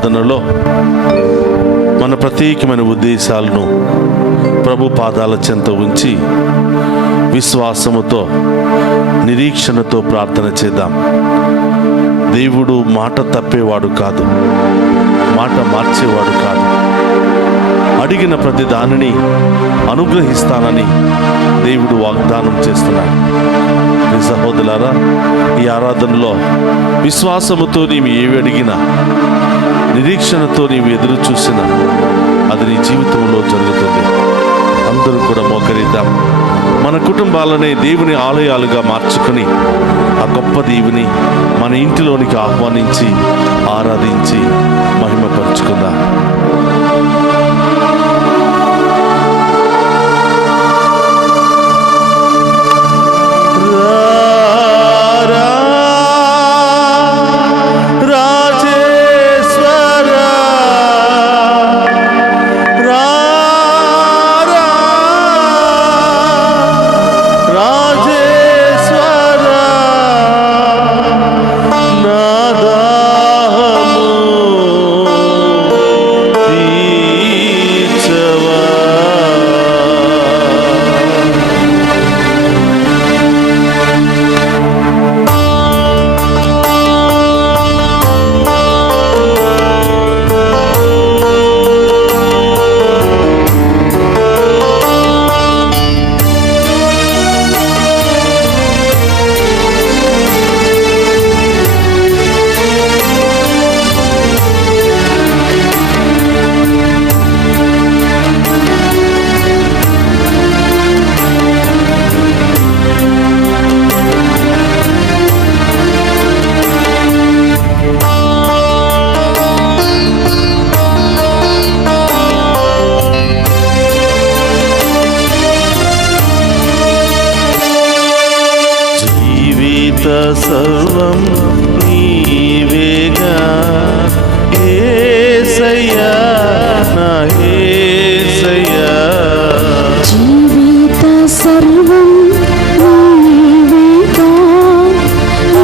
ఆరాధనలో మన ప్రత్యేకమైన ఉద్దేశాలను ప్రభు పాదాల చెంత ఉంచి విశ్వాసముతో నిరీక్షణతో ప్రార్థన చేద్దాం. దేవుడు మాట తప్పేవాడు కాదు, మాట మార్చేవాడు కాదు. అడిగిన ప్రతి దానిని అనుగ్రహిస్తానని దేవుడు వాగ్దానం చేస్తున్నాడు. మీ సహోదరులారా, ఈ ఆరాధనలో విశ్వాసముతో నీవు ఏవి అడిగినా, నిరీక్షణతో నీవు ఎదురు చూసినా అది నీ జీవితంలో జరుగుతుంది. అందరూ కూడా మోకరిద్దాం. మన కుటుంబాలనే దేవుని ఆలయాలుగా మార్చుకొని ఆ గొప్ప దేవుని మన ఇంటిలోనికి ఆహ్వానించి ఆరాధించి మహిమపరుచుకుందాం. సర్వం నీవేగా యేసయ్యా, నా యేసయ్యా. జీవిత సర్వం నీవేగా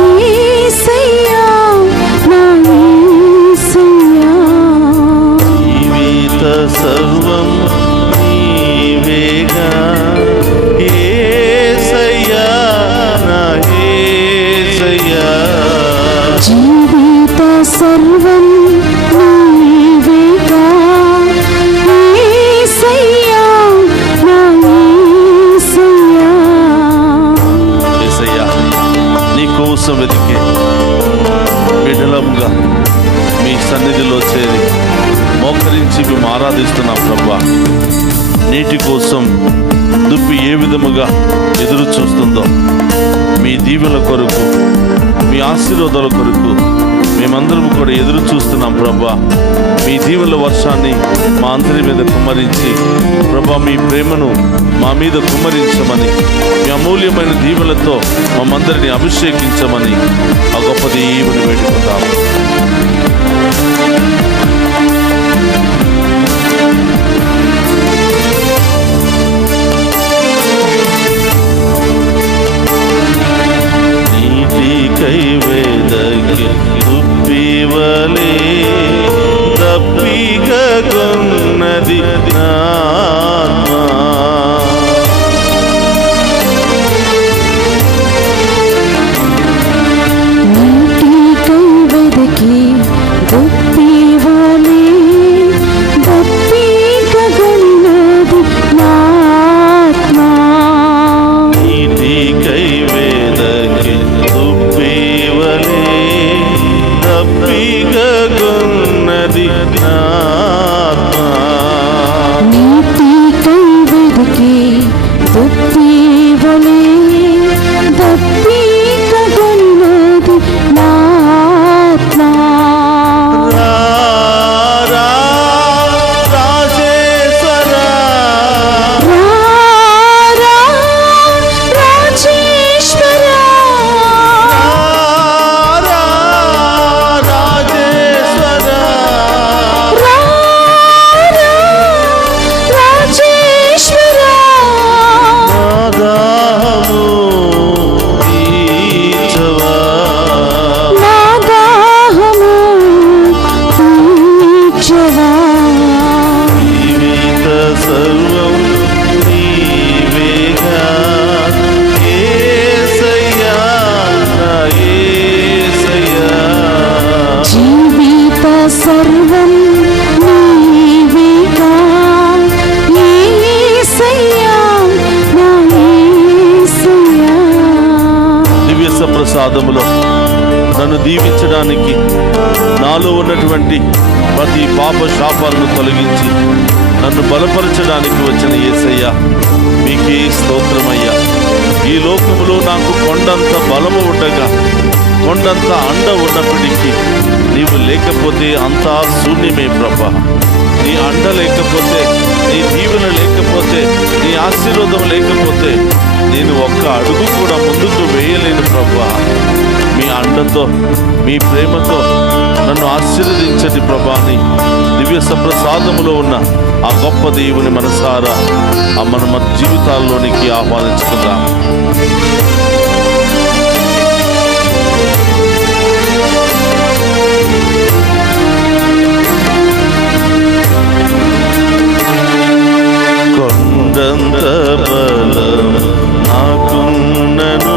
యేసయ్యా, నా యేసయ్యా. జీవిత సర్వం నీవేగా యేసయ్యా, నా యేసయ్యా. జీవిత సర్వం నీవేగా యేసయ్యా, నా యేసయ్యా. యేసయ్యా, నీ కోసం వెతికే బిడ్డలముగా మీ సన్నిధిలో చేరి మోకరించి మేము ఆరాధిస్తున్నాం ప్రభువా. నీటి కోసం దుప్పి ఏ విధముగా ఎదురు చూస్తుందో మీ దీవెల కొరకు, మీ ఆశీర్వాదాల కొరకు మేమందరం కూడా ఎదురు చూస్తున్నాం ప్రభా. మీ దీవెల వర్షాన్ని మా అందరి మీద కుమ్మరించి ప్రభా, మీ ప్రేమను మా మీద కుమ్మరించమని, మీ అమూల్యమైన దీవెలతో మమ్మందరిని అభిషేకించమని ఆ గొప్ప దేవుని వేడుకుంటాము. కైవేదకి దుప్పివలే దప్పిగొన్నది నా ఆత్మ. నీటి కైవేదకి దుప్పివలే దప్పిగొన్నది నా ఆత్మ. నీటి కైవేదకి దప్పిగొన్నది నా ఆత్మ. నీటి కైవేదకి దుప్పివలే దప్పిగొన్నది నా ఆత్మ. తీర్చవా జీవిత సర్వం నీవేగా యేసయ్యా నా యేసయ్యా జీవిత సర్వం నీవేగా యేసయ్యా నా యేసయ్యా. దివ్య ప్రసాదములో నన్ను దీవించడానికి నాలో ఉన్నటువంటి ప్రతి పాప శాపాలను తొలగించి నన్ను బలపరచడానికి వచ్చిన యేసయ్యా మీకే స్తోత్రమయ్యా. ఈ లోకములో నాకు కొండంత బలము ఉండగా కొండంత అండ ఉన్నప్పటికీ నీవు లేకపోతే అంతా శూన్యమే ప్రభా. నీ అండ లేకపోతే, నీ దీవెన లేకపోతే, నీ ఆశీర్వాదం లేకపోతే నేను ఒక్క అడుగు కూడా ముందుకు వేయలేను ప్రభా. మీ అండతో, మీ ప్రేమతో నన్ను ఆశీర్వదించండి ప్రభాని. దివ్య సప్రసాదములో ఉన్న ఆ గొప్ప దేవుని మనసారా మన జీవితాల్లోనికి ఆహ్వానించుకుందాం. కొండంత బలం నాకున్నను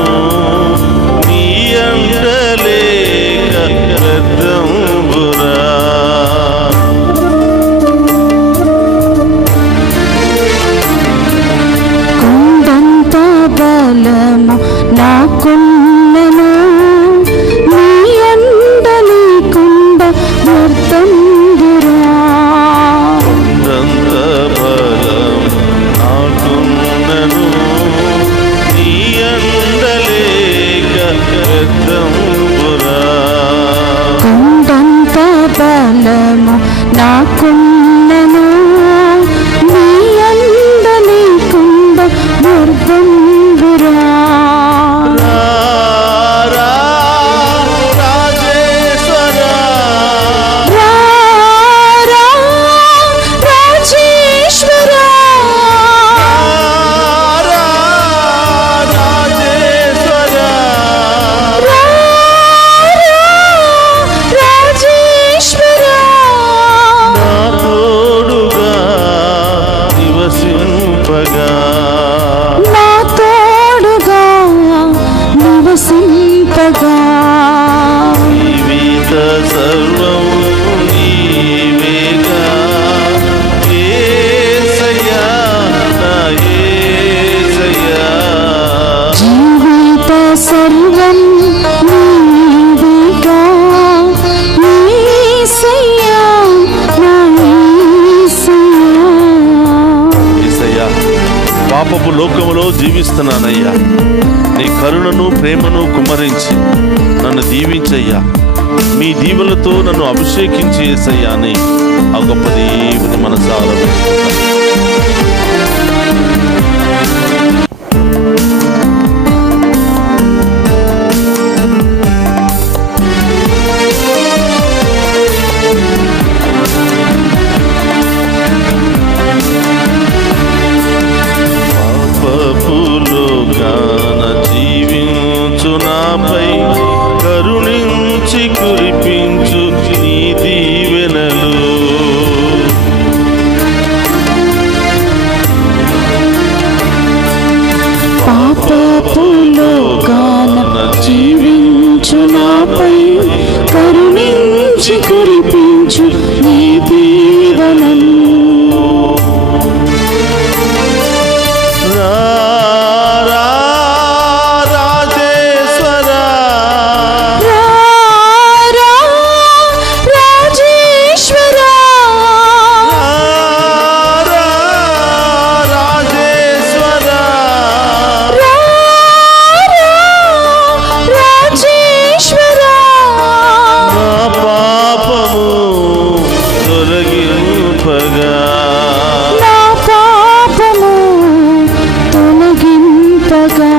నీ అండలేక రద్దంబురా. కొండంత బలము నాకున్నను నీ అండ లేకుండా వ్యర్థంబురా. కొండంత బలం నాకున్నను నీ అండలేక రద్దంబురా. కొండంత బలము నాకున్నను నీ అండ లేకుండా వ్యర్థంబురా. రా రాజేశ్వరా రా రా రాజేశ్వరా రా రాజేశ్వరా రా రా రాజేశ్వరా. నా తోడుగా నివసింపగా నా తోడుగా నివసింపగా జీవిత సర్వం నీవేగా యేసయ్యా నా యేసయ్యా. జీవిత సర్వం నీవేగా యేసయ్యా నా యేసయ్యా. యేసయ్యా పాపపు లోకములో జీవిస్తున్నానయ్యా. నీ కరుణను ప్రేమను కుమ్మరించి నన్ను దీవించయ్యా. మీ దీవులతో నన్ను అభిషేకించి యేసయ్యా అని ఆ గొప్ప దేవుని మనసారా పాపపులోగాన జీవించు నాపై కరుణించి కురిపించు నీ దీవెనలు. పాపపులోగాన జీవించు నాపై కరుణించి కురిపించు నీ దీవెనలు. రా రాజేశ్వరా రా రా రాజేశ్వరా రా రాజేశ్వరా రా రా రాజేశ్వరా. నా పాపము తొలగింపగా నా పాపము తొలగింపగా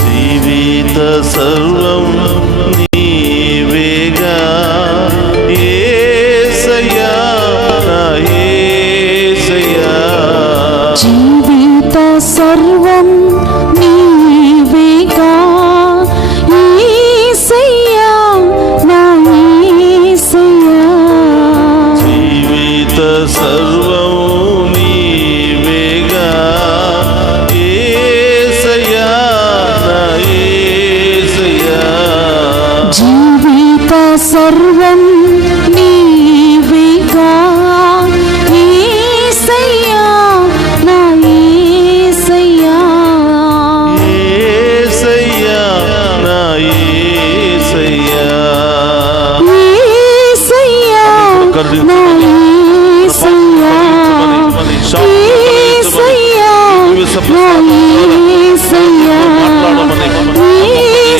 జీవిత సర్వం నీవేగా యేసయ్యా నా యేసయ్యా. జీవిత సర్వం నీవేగా జీవిత సర్వం నీవేగా యేసయ్యా నా యేసయ్యా యేసయ్యా నా యేసయ్యా యేసయ్యా నా యేసయ్యా యేసయ్యా నా యేసయ్యా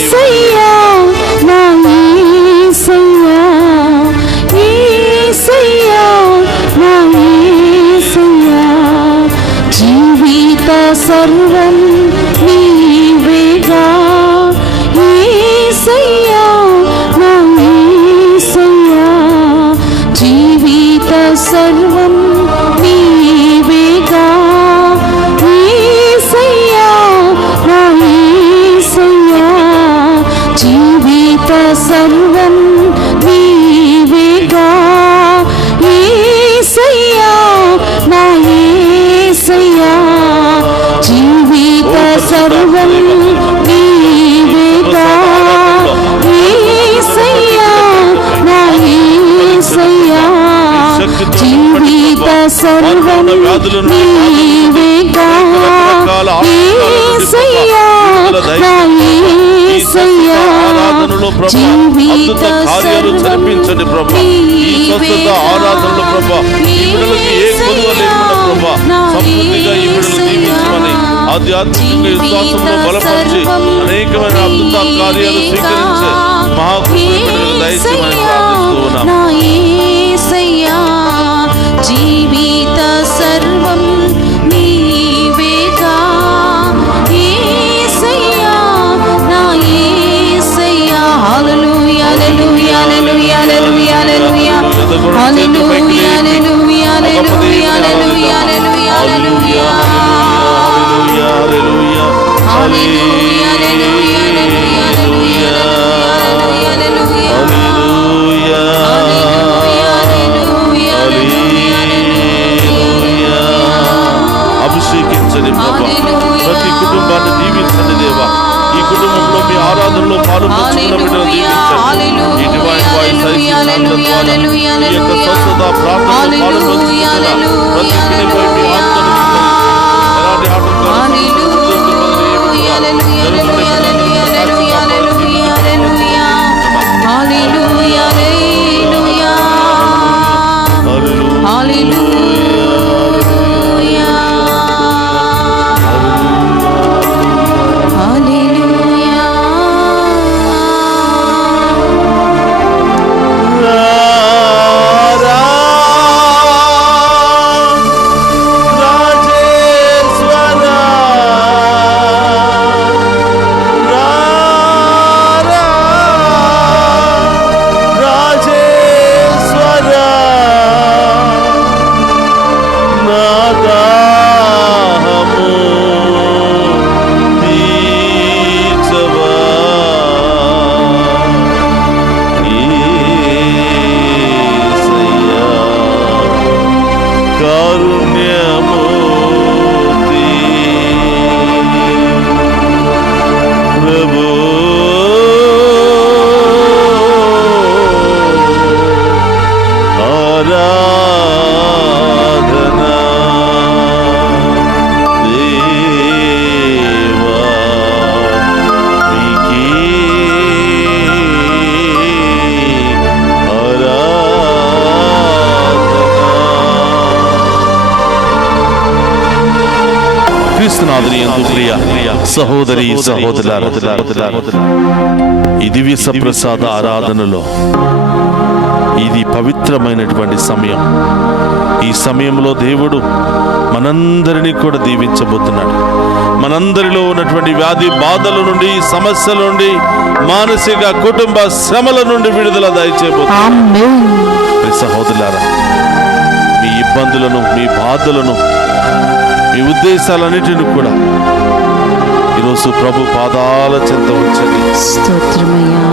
యేసయ్యా నా యేసయ్యా యేసయ్యా నా యేసయ్యా జీవిత సర్వం నీవేగా యేసయ్యా నా యేసయ్యా జీవిత సర్వం నీవేగా యేసయ్యా నా యేసయ్యా జీవిత సర్వం నీవేగా యేసయ్యా నా యేసయ్యా జీవిత సర్వం నీవేగా యేసయ్యా నా యేసయ్యా జీవిత సర్వం నీవేగా యేసయ్యా నా యేసయ్యా జీవిత కార్యాలు జరిపించండి ప్రభా. ఈ స్వస్థత ఆరాధనలో ప్రభా ఈ బిడ్డలకి ఏ కొదువ లేకుండా ప్రభా సంపూర్తిగా ఈ బిడ్డలు దీవించమని ఆధ్యాత్మిక విశ్వాసంలో బలపరిచి అనేకమైన అద్భుత కార్యాలు స్వీకరించే మహాకృప బిడ్డలకు దయచేయమని ప్రార్థిస్తూ ఉన్నాం. నా యేసయ్యా జీవిత సర్వం నీవేగా యేసయ్యా నా యేసయ్యా హల్లెలూయా హల్లెలూయా హల్లెలూయా హల్లెలూయా హల్లెలూయా హల్లెలూయా హల్లెలూయా హల్లెలూయా హల్లెలూయా హల్లెలూయా హల్లెలూయా హల్లెలూయా హల్లెలూయా అభిషేకించండి ప్రభా. ప్రతి కుటుంబాన్ని దీవించండి దేవా. ఈ కుటుంబంలో మీ ఆరాధనలో పాలు పంచుకున్న బిడ్డలు దీవించండి. ఈ డివైన్ వాయిస్ ఈ యొక్క స్వస్థత ప్రార్థనలో పాలు పంచుకుంటున్న ప్రతి బిడ్డపై మీ ఆత్మను ఎలాంటి క్రీస్తునాథుని యందు ప్రియ సహోదరి సహోదరులారా, ఈ దివ్య సప్రసాద ఆరాధనలో ఇది పవిత్రమైనటువంటి సమయం. ఈ సమయంలో దేవుడు మనందరినీ కూడా దీవించబోతున్నాడు. మనందరిలో ఉన్నటువంటి వ్యాధి బాధల నుండి, సమస్యల నుండి, మానసిక కుటుంబ శ్రమల నుండి విడుదల దయచేయబోతున్నాడు. సహోదరులారా, మీ ఇబ్బందులను, మీ బాధలను, మీ ఉద్దేశాలన్నిటిని కూడా ఈరోజు ప్రభు పాదాల చెంత ఉంచండి.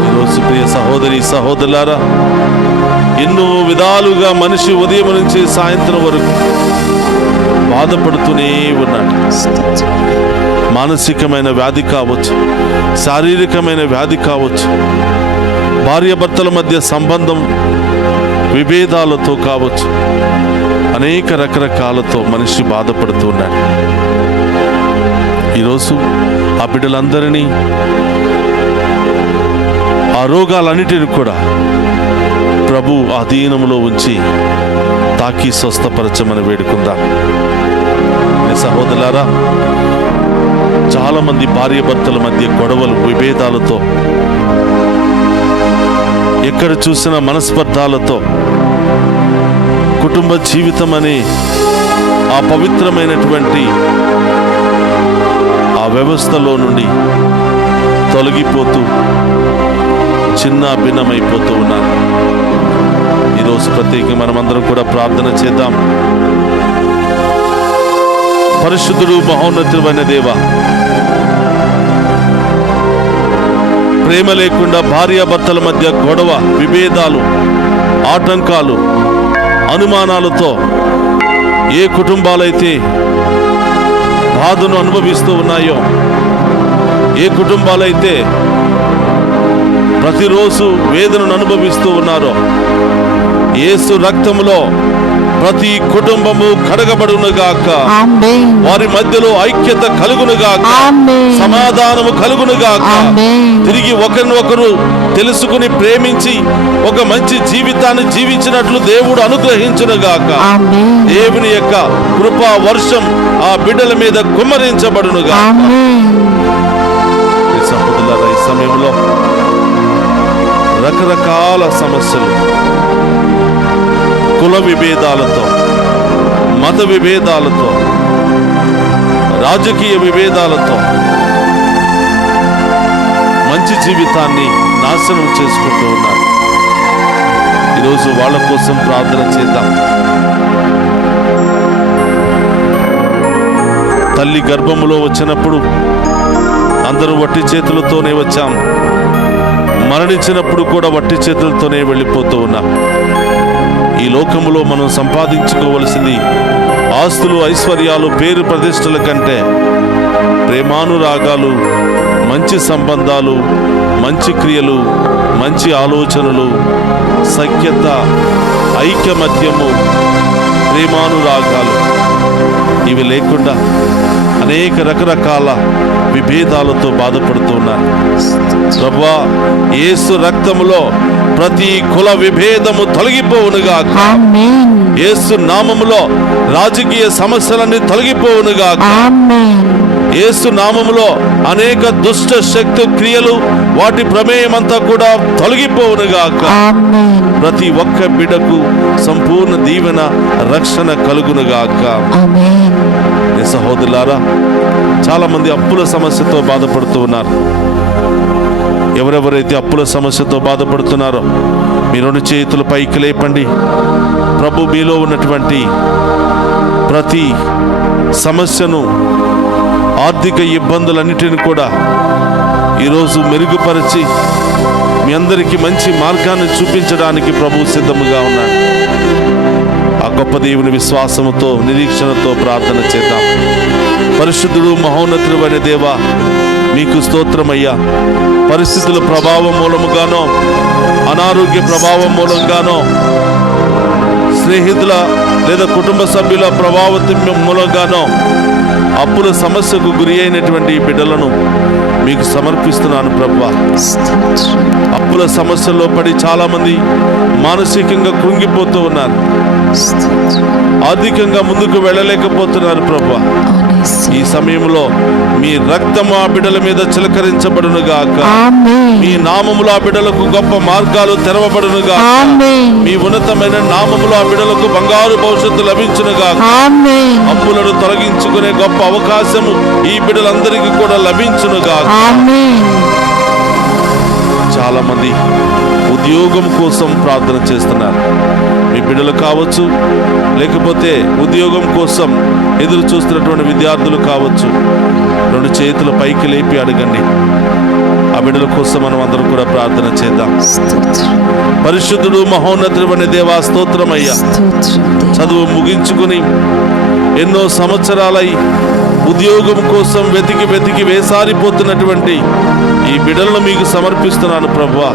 ఈరోజు ప్రియ సహోదరి సహోదరులారా, ఎన్నో విధాలుగా మనిషి ఉదయం నుంచి సాయంత్రం వరకు బాధపడుతూనే ఉన్నాడు. మానసికమైన వ్యాధి కావచ్చు, శారీరకమైన వ్యాధి కావచ్చు, భార్యాభర్తల మధ్య సంబంధం విభేదాలతో కావచ్చు, అనేక రకరకాలతో మనిషి బాధపడుతూ ఉన్నాడు. ఈరోజు ఆ బిడ్డలందరినీ, ఆ రోగాలన్నిటిని కూడా ప్రభు అధీనంలో ఉంచి తాకి స్వస్థపరచమని వేడుకుందాం. సహోదరులారా, చాలా మంది భార్యాభర్తల మధ్య గొడవలు, విభేదాలతో, ఎక్కడ చూసినా మనస్పర్ధాలతో కుటుంబ జీవితం అనే ఆ పవిత్రమైనటువంటి ఆ వ్యవస్థలో నుండి తొలగిపోతూ చిన్న భిన్నమైపోతూ ఉన్నారు. ఈరోజు ప్రత్యేకంగా మనమందరం కూడా ప్రార్థన చేద్దాం. పరిశుద్ధుడు, మహోన్నతుడైన దేవా, ప్రేమ లేకుండా భార్యాభర్తల మధ్య గొడవ, విభేదాలు, ఆటంకాలు, అనుమానాలతో ఏ కుటుంబాలైతే బాధను అనుభవిస్తూ ఉన్నాయో, ఏ కుటుంబాలైతే ప్రతిరోజు వేదనను అనుభవిస్తూ ఉన్నారో, యేసు రక్తములో ప్రతి కుటుంబము కడగబడునుగాక. వారి మధ్యలో ఐక్యత కలుగునుగాక, సమాధానము కలుగునుగాక. తిరిగి ఒకరినొకరు తెలుసుకుని ప్రేమించి ఒక మంచి జీవితాన్ని జీవించినట్లు దేవుడు అనుగ్రహించునుగాక. దేవుని యొక్క కృపా వర్షం ఆ బిడ్డల మీద కుమ్మరించబడునుగాక. సహోదరులారా, ఈ సమయంలో రకరకాల సమస్యలు, కుల విభేదాలతో, మత విభేదాలతో, రాజకీయ విభేదాలతో మంచి జీవితాన్ని నాశనం చేసుకుంటూ ఉన్నారు. ఈరోజు వాళ్ళ కోసం ప్రార్థన చేద్దాం. తల్లి గర్భములో వచ్చినప్పుడు అందరూ వట్టి చేతులతోనే వచ్చాం, మరణించినప్పుడు కూడా వట్టి చేతులతోనే వెళ్ళిపోతూ ఉన్నాం. ఈ లోకములో మనం సంపాదించుకోవలసింది ఆస్తులు, ఐశ్వర్యాలు, పేరు ప్రతిష్టల కంటే ప్రేమానురాగాలు, మంచి సంబంధాలు, మంచి క్రియలు, మంచి ఆలోచనలు, సఖ్యత, ఐకమత్యము, ప్రేమానురాగాలు, ఇవి లేకుండా అనేక రకరకాల విభేదాలతో బాధపడుతున్నారు. ప్రభువా, యేసు రక్తములో ప్రతి కుల విభేదము తొలగిపోవునుగాక. యేసు నామములో రాజకీయ సమస్యలన్నీ తొలగిపోవునుగాక. యేసు నామములో అనేక దుష్ట శక్తి క్రియలు, వాటి ప్రమేయమంతా కూడా తొలగిపోవునుగాక. ప్రతి ఒక్క బిడ్డకు సంపూర్ణ దీవెన, రక్షణ కలుగునుగాక. సహోదరులారా, చాలా మంది అప్పుల సమస్యతో బాధపడుతూ ఉన్నారు. ఎవరెవరైతే అప్పుల సమస్యతో బాధపడుతున్నారో మీ రెండు చేతులు పైకి లేపండి. ప్రభు మీలో ఉన్నటువంటి ప్రతి సమస్యను, ఆర్థిక ఇబ్బందులన్నిటిని కూడా ఈరోజు మెరుగుపరిచి మీ అందరికీ మంచి మార్గాన్ని చూపించడానికి ప్రభు సిద్ధముగా ఉన్నాడు. ఆ గొప్ప దేవుని విశ్వాసముతో, నిరీక్షణతో ప్రార్థన చేద్దాం. పరిశుద్ధుడు, మహోన్నతుడైన దేవా, మీకు స్తోత్రమయ్యా. పరిస్థితుల ప్రభావం మూలముగానో, అనారోగ్య ప్రభావం మూలంగానో, స్నేహితుల లేదా కుటుంబ సభ్యుల ప్రభావం మూలంగానో అప్పుల సమస్యకు గురి అయినటువంటి బిడ్డలను మీకు సమర్పిస్తున్నాను ప్రభువా. అప్పుల సమస్యల్లో పడి చాలా మంది మానసికంగా కృంగిపోతూ ఉన్నారు, ఆర్థికంగా ముందుకు వెళ్ళలేకపోతున్నారు ప్రభువా. ఈ సమయంలో మీ రక్తము ఆ బిడ్డల మీద చిలకరించబడునుగాక. మీ నామములో ఆ బిడ్డలకు గొప్ప మార్గాలు తెరవబడునుగాక. మీ ఉన్నతమైన నామములో ఆ బిడ్డలకు బంగారు భవిష్యత్తు లభించునుగాక. అప్పులను తొలగించుకునే గొప్ప అవకాశము ఈ బిడ్డలందరికీ కూడా లభించునుగాక. చాలా మంది ఉద్యోగం కోసం ప్రార్థన చేస్తున్నారు. మీ బిడ్డలు కావచ్చు, లేకపోతే ఉద్యోగం కోసం ఎదురు చూస్తున్నటువంటి విద్యార్థులు కావచ్చు. రెండు చేతుల పైకి లేపి అడగండి. ఆ బిడ్డల కోసం మనం అందరం కూడా ప్రార్థన చేద్దాం. పరిశుద్ధుడు, మహోన్నతుడైన దేవా, స్తోత్రమయ్యా. చదువు ముగించుకుని ఎన్నో సంవత్సరాలై ఉద్యోగం కోసం వెతికి వేసారిపోతున్నటువంటి ఈ బిడ్డలను మీకు సమర్పిస్తున్నాను ప్రభువా.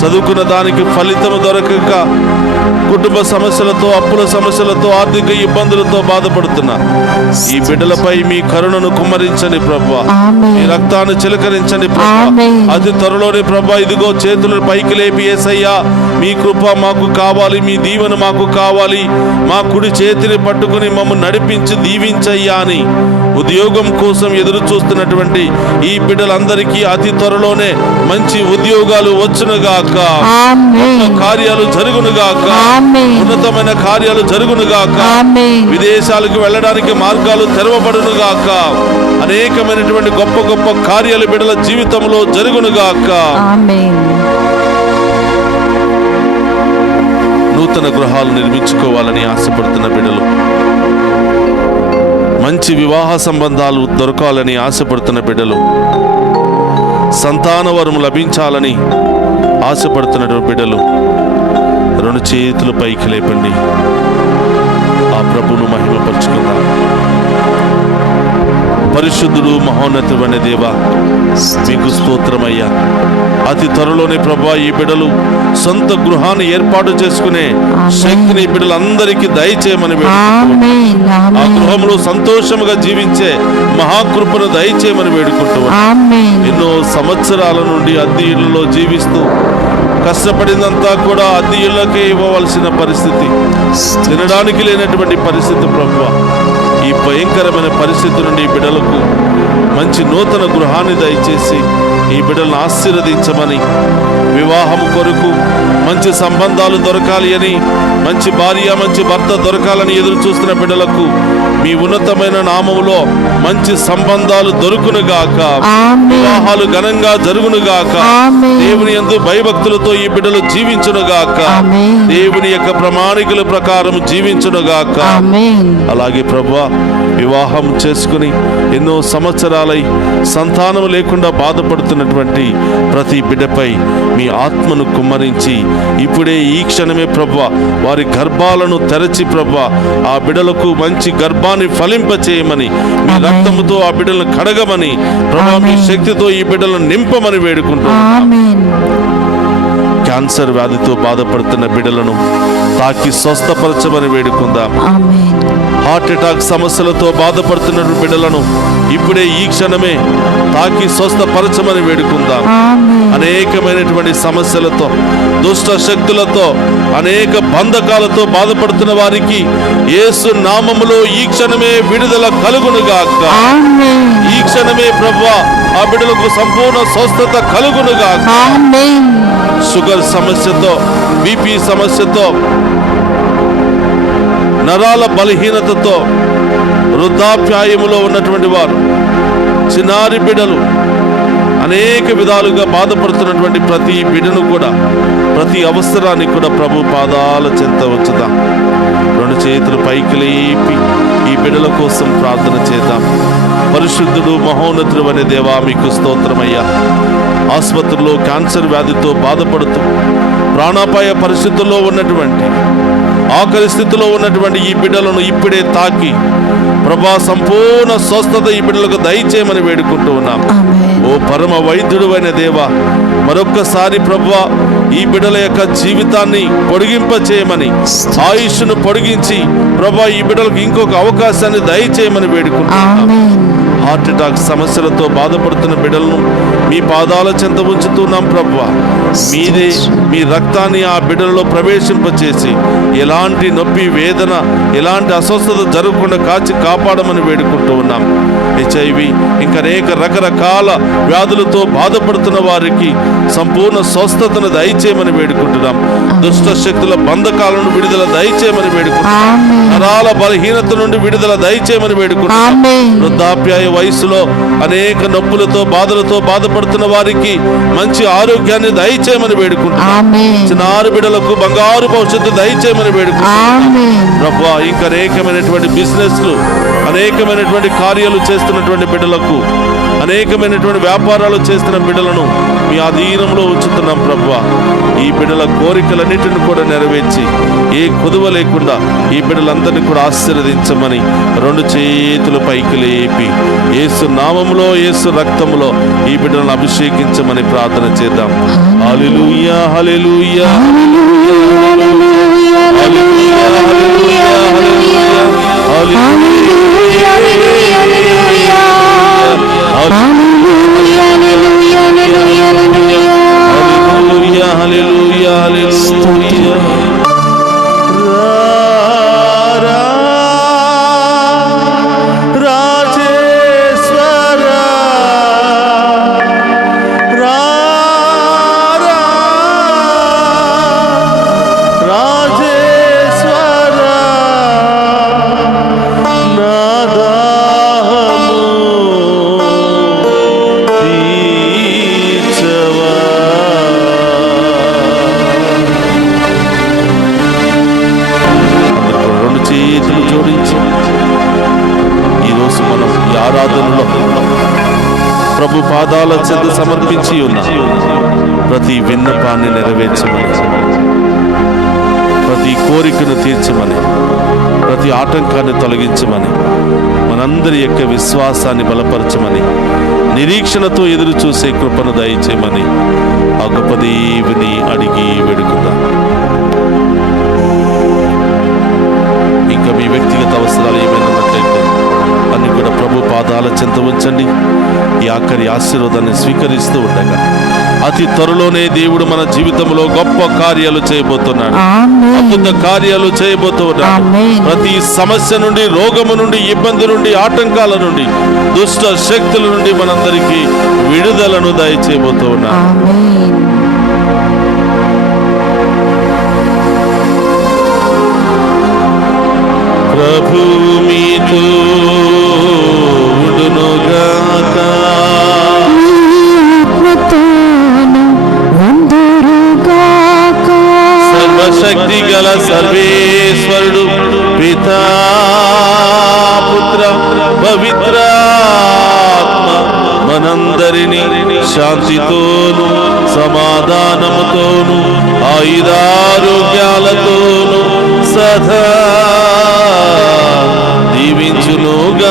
చదువుకున్న దానికి ఫలితం దొరకక కుటుంబ సమస్యలతో, అప్పుల సమస్యలతో, ఆర్థిక ఇబ్బందులతో బాధపడుతున్నా ఈ బిడ్డలపై మీ కరుణను కుమ్మరించండి ప్రభువా. మీ రక్తాన్ని చిలకరించండి ప్రభువా. అతి త్వరలోనే ప్రభువా, ఇదిగో చేతులను పైకి లేపి యేసయ్యా మీ కృప మాకు కావాలి, మీ దీవెన మాకు కావాలి, మా కుడి చేతిని పట్టుకుని మమ్మల్ని నడిపించి దీవించయ్యా అని ఉద్యోగం కోసం ఎదురు చూస్తున్నటువంటి ఈ బిడ్డలందరికీ అతి త్వరలోనే మంచి ఉద్యోగాలు వచ్చునుగాక, కార్యాలు జరుగునుగాక, ఉన్నతమైన కార్యాలు జరుగునుగాక, విదేశాలకు వెళ్ళడానికి మార్గాలు తెరవబడునుగాక, అనేకమైనటువంటి గొప్ప గొప్ప కార్యాలు బిడ్డల జీవితంలో జరుగునుగాక. నూతన గృహాలు నిర్మించుకోవాలని ఆశపడుతున్న బిడ్డలు, మంచి వివాహ సంబంధాలు దొరకాలని ఆశపడుతున్న బిడ్డలు, సంతాన వరం లభించాలని ఆశపడుతున్న బిడ్డలు 2 చేతులు పైకి లేపండి. ఆ ప్రభువును మహిమపరుచుకుందాం. పరిశుద్ధుడు, మహోన్నతుడైన దేవా, మీకు స్తోత్రమయ్యా. అతి త్వరలోనే ప్రభువా ఈ బిడ్డలు సొంత గృహాన్ని ఏర్పాటు చేసుకునే శక్తిని బిడ్డలందరికీ దయచేయమని వేడుకుంటున్నాం. ఆ గృహంలో సంతోషముగా జీవించే మహాకృపను దయచేయమని వేడుకుంటున్నాం. ఎన్నో సంవత్సరాల నుండి అద్దె ఇళ్లలో జీవిస్తూ కష్టపడిందంతా కూడా అద్దె ఇళ్లకే ఇవ్వవలసిన పరిస్థితి, తినడానికి లేనటువంటి పరిస్థితి ప్రభువా. ఈ భయంకరమైన పరిస్థితి నుండి ఈ బిడ్డలకు మంచి నూతన గృహాన్ని దయచేసి ఈ బిడ్డలను ఆశీర్వదించమని, వివాహం కొరకు మంచి సంబంధాలు దొరకాలి అని, మంచి భార్య మంచి భర్త దొరకాలని ఎదురు చూస్తున్న బిడ్డలకు మీ ఉన్నతమైన నామములో మంచి సంబంధాలు దొరుకునుగాక, వివాహాలు ఘనంగా జరుగునుగాక, దేవుని యందు భయభక్తులతో ఈ బిడ్డలు జీవించునుగాక, దేవుని యొక్క ప్రమాణికుల ప్రకారం జీవించునుగాక. అలాగే ప్రభువా, వివాహం చేసుకుని ఎన్నో సంవత్సరాలై సంతానం లేకుండా బాధపడుతున్నటువంటి ప్రతి బిడ్డపై మీ ఆత్మను కుమ్మరించి ఇప్పుడే ఈ క్షణమే ప్రభువా వారి గర్భాలను తెరచి ప్రభువా ఆ బిడ్డలకు మంచి గర్భాన్ని ఫలింపచేయమని, మీ రక్తముతో ఆ బిడ్డలను కడగమని ప్రభువా, మీ శక్తితో ఈ బిడ్డలను నింపమని వేడుకుంటున్నాం. క్యాన్సర్ వ్యాధితో బాధపడుతున్న బిడ్డలను తాకి స్వస్థపరచమని వేడుకుందాం. హార్ట్ అటాక్ సమస్యలతో బాధపడుతున్న బిడ్డలను ఇప్పుడే ఈ క్షణమే తాకి స్వస్థపరచమని వేడుకుందాం. అనేకమైనటువంటి సమస్యలతో, దుష్ట శక్తులతో, అనేక బంధకాలతో బాధపడుతున్న వారికి యేసు నామములో ఈ క్షణమే విడుదల కలుగునుగాక. ఈ క్షణమే ప్రభువా ఆ బిడ్డలకు సంపూర్ణ స్వస్థత కలుగునుగాక. షుగర్ సమస్యతో, బీపీ సమస్యతో, నరాల బలహీనతతో, వృద్ధాప్యాయములో ఉన్నటువంటి వారు, చిన్నారి బిడ్డలు, అనేక విధాలుగా బాధపడుతున్నటువంటి ప్రతి బిడ్డను కూడా, ప్రతి అవసరాన్ని కూడా ప్రభు పాదాల చెంత ఉంచుదాం. 2 చేతులు పైకి లేపి ఈ బిడ్డల కోసం ప్రార్థన చేద్దాం. పరిశుద్ధుడు, మహోన్నతుడు అనే దేవా, మీకు స్తోత్రమయ్యా. ఆసుపత్రిలో క్యాన్సర్ వ్యాధితో బాధపడుతూ ప్రాణాపాయ పరిస్థితుల్లో ఉన్నటువంటి, ఆఖరి స్థితిలో ఉన్నటువంటి ఈ బిడ్డలను ఇప్పుడే తాకి ప్రభా సంపూర్ణ స్వస్థత ఈ బిడ్డలకు దయచేయమని వేడుకుంటూ ఉన్నాం. ఓ పరమ వైద్యుడు అయిన దేవా, మరొక్కసారి ప్రభువా ఈ బిడ్డల యొక్క జీవితాన్ని పొడిగింప చేయమని, ఆయుష్ను పొడిగించి ప్రభా ఈ బిడ్డలకు ఇంకొక అవకాశాన్ని దయచేయమని వేడుకుంటున్నాం. హార్ట్ అటాక్ సమస్యలతో బాధపడుతున్న బిడ్డలను మీ పాదాల చెంత ఉంచుతున్నాం ప్రభువా. మీదే మీ రక్తాన్ని ఆ బిడ్డలలో ప్రవేశింపచేసి ఎలాంటి నొప్పి, వేదన, ఎలాంటి అస్వస్థత జరగకుండా కాచి కాపాడమని వేడుకుంటూ ఉన్నాం. HIV ఇంకా అనేక రకరకాల వ్యాధులతో బాధపడుతున్న వారికి సంపూర్ణ స్వస్థతను దయచేయమని వేడుకుంటున్నాం. దుష్ట శక్తుల బంధకాలను విడుదల దయచేయమని వేడుకుంటున్నాం. నరాల బలహీనత నుండి విడుదల దయచేయమని వేడుకుంటున్నాం. వృద్ధాప్యాయ వయసులో అనేక నొప్పులతో, బాధలతో బాధపడుతున్న వారికి మంచి ఆరోగ్యాన్ని దయచేయమని వేడుకుంటున్నాం. చిన్నారి బిడ్డలకు బంగారు భవిష్యత్తు దయచేయమని వేడుకుంటున్నాం. ప్రభువా ఇంకా అనేకమైనటువంటి బిజినెస్లు, అనేకమైనటువంటి కార్యాలు చేస్తున్నటువంటి బిడ్డలకు అనేకమైనటువంటి వ్యాపారాలు చేస్తున్న బిడ్డలను మీ ఆధీనంలో ఉంచుతున్నాం ప్రభువా. ఈ బిడ్డల కోరికలన్నిటిని కూడా నెరవేర్చి ఏ కొదువ లేకుండా ఈ బిడ్డలందరినీ కూడా ఆశీర్వదించమని రెండు చేతులు పైకి లేపి యేసు నామములో యేసు రక్తములో ఈ బిడ్డలను అభిషేకించమని ప్రార్థన చేద్దాం. హల్లెలూయా హల్లెలూయా హల్లెలూయా హల్లెలూయా హల్లెలూయా హల్లెలూయా. ప్రభు పాదాల చెంత సమర్పించి ఉన్న ప్రతి విన్నపాన్ని నెరవేర్చమని, ప్రతి కోరికను తీర్చమని, ప్రతి ఆటంకాన్ని తొలగించమని, మనందరి యొక్క విశ్వాసాన్ని బలపరచమని, నిరీక్షణతో ఎదురు చూసే కృపను దయచేయమని ఆ గొప్ప దేవుని అడిగి వేడుకుందాం. ఇంకా మీ వ్యక్తిగత అవసరాలు ఏమైనా ఉన్నట్లయితే అన్ని కూడా ప్రభు పాదాల చెంత ఉంచండి. ఈ ఆఖరి ఆశీర్వాదాన్ని స్వీకరిస్తూ ఉండగా అతి త్వరలోనే దేవుడు మన జీవితంలో గొప్ప కార్యాలు చేయబోతున్నాడు, అద్భుత కార్యాలు చేయబోతున్నాడు. ప్రతి సమస్య నుండి, రోగము నుండి, ఇబ్బంది నుండి, ఆటంకాల నుండి, దుష్ట శక్తుల నుండి మనందరికీ విడుదలను దయచేయబోతూ ఉన్నాడు. ప్రభు మీతో ఉండునుగాక. సర్వశక్తి గల సర్వేశ్వరుడు పితా పుత్ర పవిత్రాత్మ మనందరినీ శాంతితోను సమాధానముతోను ఆయుధారోగ్యాలతోను సదా దీవించునుగాక.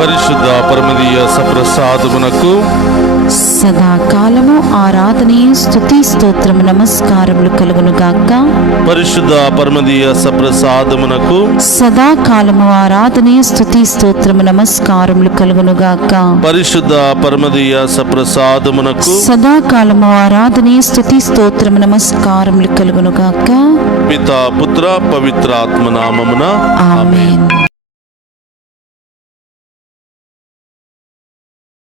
పరిశుద్ధ పరమదీయ సప్రసాదమునకు సదాకాలము ఆరాధనే స్తుతి స్తోత్రము నమస్కారములు కలుగును గాక. పరిశుద్ధ పరమదీయ సప్రసాదమునకు సదాకాలము ఆరాధనే స్తుతి స్తోత్రము నమస్కారములు కలుగును గాక. పరిశుద్ధ పరమదీయ సప్రసాదమునకు సదాకాలము ఆరాధనే స్తుతి స్తోత్రము నమస్కారములు కలుగును గాక. పితా పుత్ర పవిత్రాత్మ నామమున ఆమేన్.